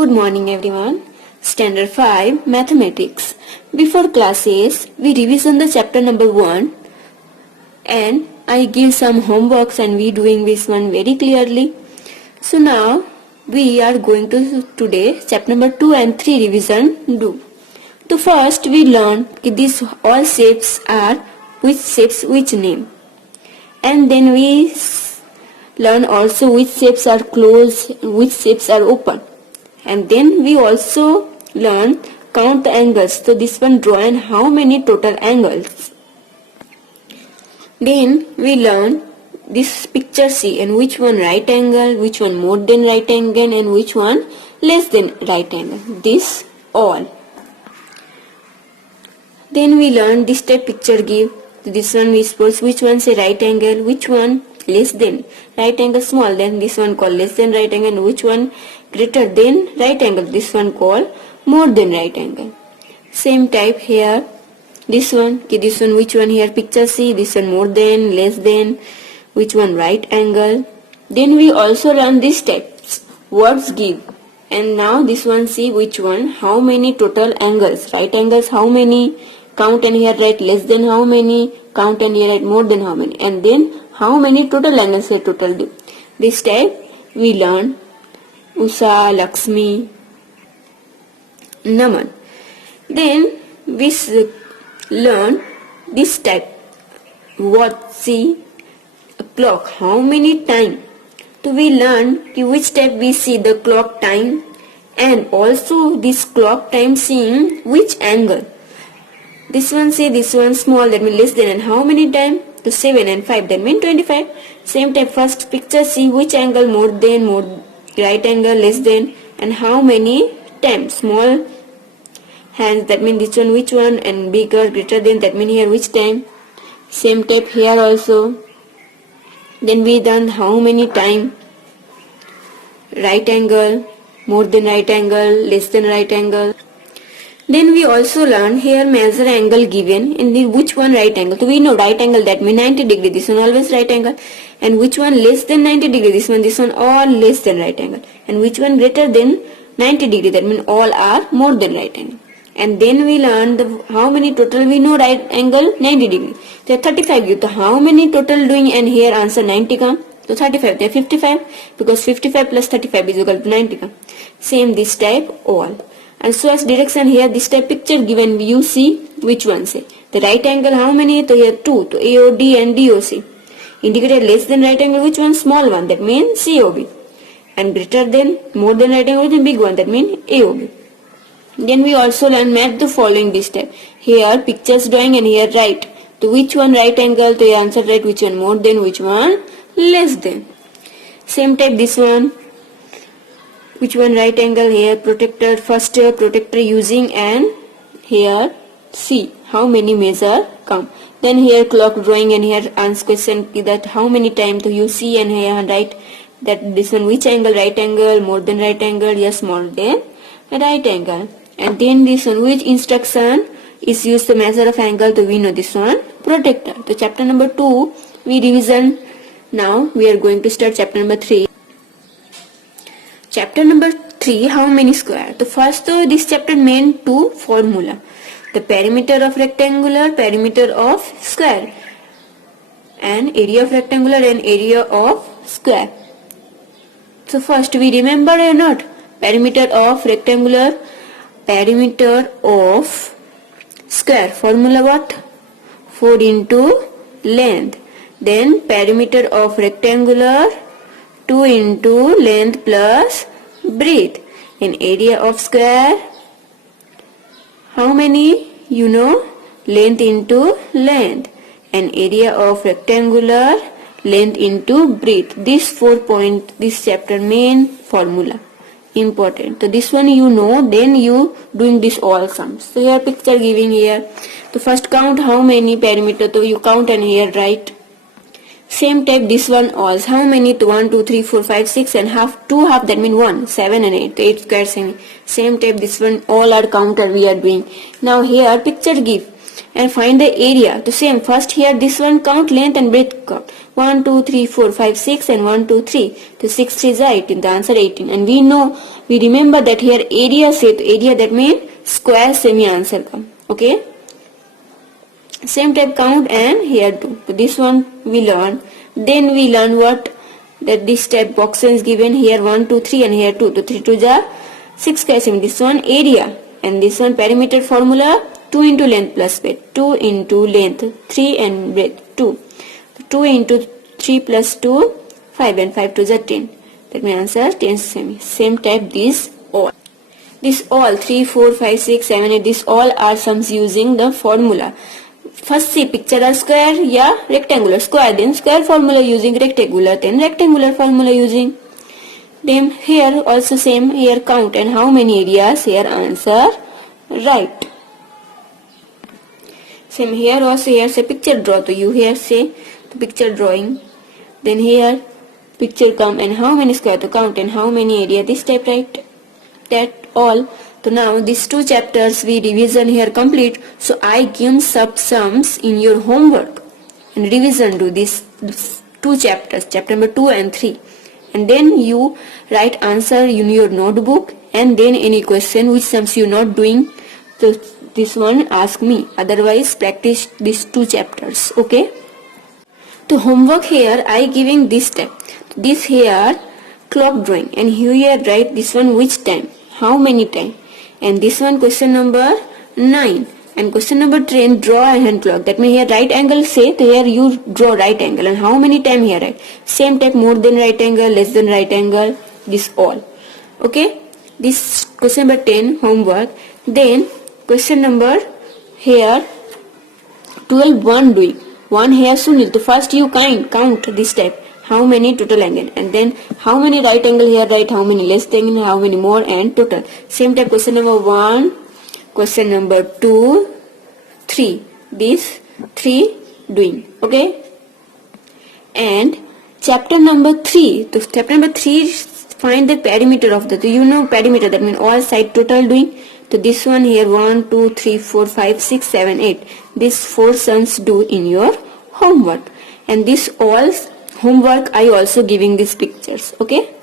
Good morning everyone. Standard 5 Mathematics. Before classes, we revision the chapter number 1 and I give some homeworks and we doing this one very clearly. So now we are going to today chapter number 2 and 3 revision do. So first we learn these all shapes are which shapes which name. And then we learn also which shapes are closed, which shapes are open. And then we also learn count the angles. So this one draw and how many total angles. Then we learn this picture C and which one right angle, which one more than right angle and which one less than right angle. This all. Then we learn this type picture give. This one we suppose which one say right angle, which one less than right angle small, then this one called less than right angle, and which one greater than right angle, this one called more than right angle. Same type here, this one which one here picture C, this one more than, less than, which one right angle. Then we also learn these types words give, and now this one see which one how many total angles, right angles how many, count and here write less than how many, count and here write more than how many, and then how many total angles here total do. This type we learn Usha, Lakshmi, Naman. Then we learn this type what see a clock how many time. So we learn which type we see the clock time and also this clock time seeing which angle. This one say this one small, that means less than, and how many time? To 7 and 5, that means 25. Same type first picture see which angle more than, more right angle less than, and how many times. Small hands, that means this one which one, and bigger greater than, that means here which time. Same type here also. Then we done how many time, right angle, more than right angle, less than right angle. Then we also learn here measure angle given in the which one right angle. So we know right angle, that means 90 degree, this one always right angle, and which one less than 90 degree, this one all less than right angle, and which one greater than 90 degree, that means all are more than right angle. And then we learn the how many total we know right angle 90 degree. So 35 give, so how many total doing, and here answer 90 come. So 35, they are 55 because 55 plus 35 is equal to 90 come. Same this type all. And so as direction here this type picture given you see which one say. The right angle how many? So here 2. So AOD and DOC. Indicated less than right angle which one? Small one, that means COB. And greater than, more than right angle which one? Big one, that means AOB. Then we also learn match the following this type. Here pictures drawing and here right. So which one right angle? So your answer right, which one more than, which one less than. Same type this one. Which one right angle here protector, first protector using, and here see how many measure come. Then here clock drawing and here answer question that how many times you see, and here write that this one which angle right angle, more than right angle, yes more than right angle. And then this one which instruction is used to measure of angle, so we know this one protector. So chapter number 2 we revision. Now we are going to start chapter number 3. Chapter number 3, how many square? The first this chapter main two formula. The perimeter of rectangular, perimeter of square, and area of rectangular and area of square. So first we remember or not? Perimeter of rectangular, perimeter of square. Formula what? 4 into length. Then perimeter of rectangular 2 into length plus breadth. In area of square, how many? You know, length into length. And area of rectangular, length into breadth. This 4 point, this chapter main formula. Important. So this one you know, then you doing this all sums. So here picture giving here. So first count how many perimeter, so you count and here write. Same type this one also. How many? 1, 2, 3, 4, 5, 6 and half. 2 half, that means 1, 7 and 8. 8 square same. Same type this one all are counter we are doing. Now here picture give. and find the area. So same, first here this one count length and breadth count. 1, 2, 3, 4, 5, 6 and 1, 2, 3. So 6 3 is 18. The answer 18. And we remember that here area say, to area that means square semi answer come. Okay. Same type count and here too. So this one we learn. Then we learn what? That this type boxes is given here 1, 2, 3 and here 2. So 3 2 is 6 square semi. This one area. And this one perimeter formula 2 into length plus width. 2 into length 3 and breadth 2. 2 into 3 plus 2 5 and 5 to the 10. That means answer 10 semi. Same type this all. This all 3, 4, 5, 6, 7, 8. This all are sums using the formula. First see picture are square, yeah, rectangular, square, then square formula using rectangular, then rectangular formula using. Then here also same, here count and how many areas, here answer right. Same here also, here say picture draw, so you here say the picture drawing. Then here picture come and how many square to count and how many area, this type right. That all. So now these two chapters we revision here complete. So I give sums in your homework and revision do these two chapters, chapter number 2 and 3. And then you write answer in your notebook, and then any question which sums you not doing, so this one ask me. Otherwise practice these two chapters. Okay. So homework here I giving this type. This here clock drawing, and here write this one which time, how many time. And this one question number 9 and question number 10 draw a hand clock. That means here right angle say, so here you draw right angle and how many time here right. Same type, more than right angle, less than right angle, this all. Okay. This question number 10 homework. Then question number here 12 1 doing. 1 here Sunil. So first you count this type. How many total angle, and then how many right angle here right, how many less angle, how many more, and total. Same type question number 1, question number 2, 3. These 3 doing. Okay. And chapter number 3. So chapter number 3 find the perimeter of the. So you know perimeter, that means all side total doing. So this one here 1, 2, 3, 4, 5, 6, 7, 8. These 4 sums do in your homework. And this all homework I also giving these pictures. Okay.